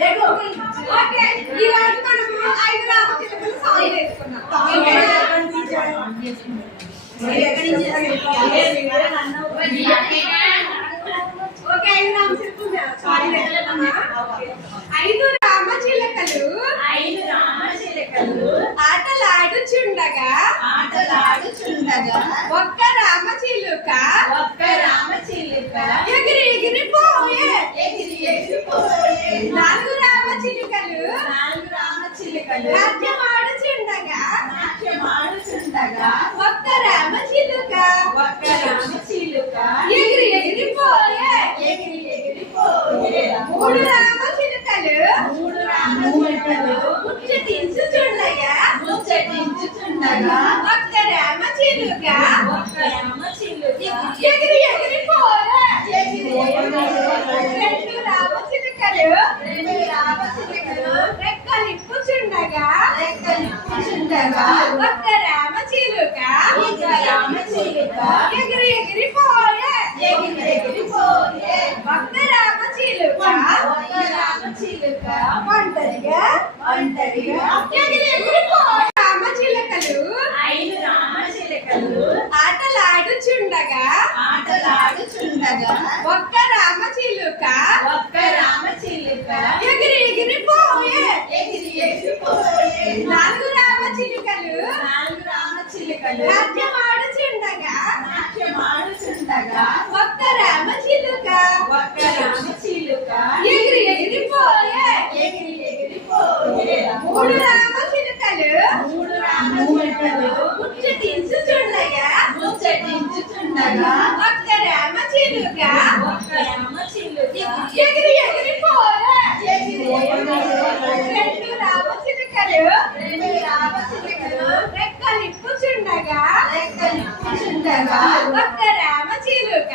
Okay ఈ రోజు మనము 5 రామచిలుకలు సాంగ్ వేసుకున్నాం. ఓకే 5 రామచిలుకలు సాంగ్ వేసుకున్నామా? 5 రామచిలుకలు ఆటలాడుచుండగా ఒక్క రామచిలుక ఎగిరి ఎగిరిపోయే 4 రామచిలుకలు నాట్యమాడుచుండగా ఒక్క రామచిలుక ఎగిరి ఎగిరిపోయే 3 రామచిలుకలు ముచ్చటించుచుండగా ఒక్క రామచిలుక ఎగిరి ఎగిరిపోయే 2 రామచిలుకలు రెక్కలిప్పుచుండగా ఒక్క రామచిలుక ఎగిరి ఎగిరిపోయే ఒక్క రామచిలుక ఒంటరిగా ఎగిరి ఎగిరిపోయే రామచిలుకలు 5 రామచిలుకలు ఆటలాడుచుండగా ఒక్క రామచిలుక ఎగిరి ఎగిరిపోయే 4 రామచిలుకలు నాట్యమాడుచుండగా ఒక్క రామచిలుక ఎగిరి ఎగిరిపోయే 3 రామచిలుకలు ముచ్చటించుచుండగా ఒక్క రామచిలుక ఎగిరి ఎగిరిపోయే 2 రామచిలుకలు రెక్కలిప్పుచుండగా ఒక్క రామచిలుక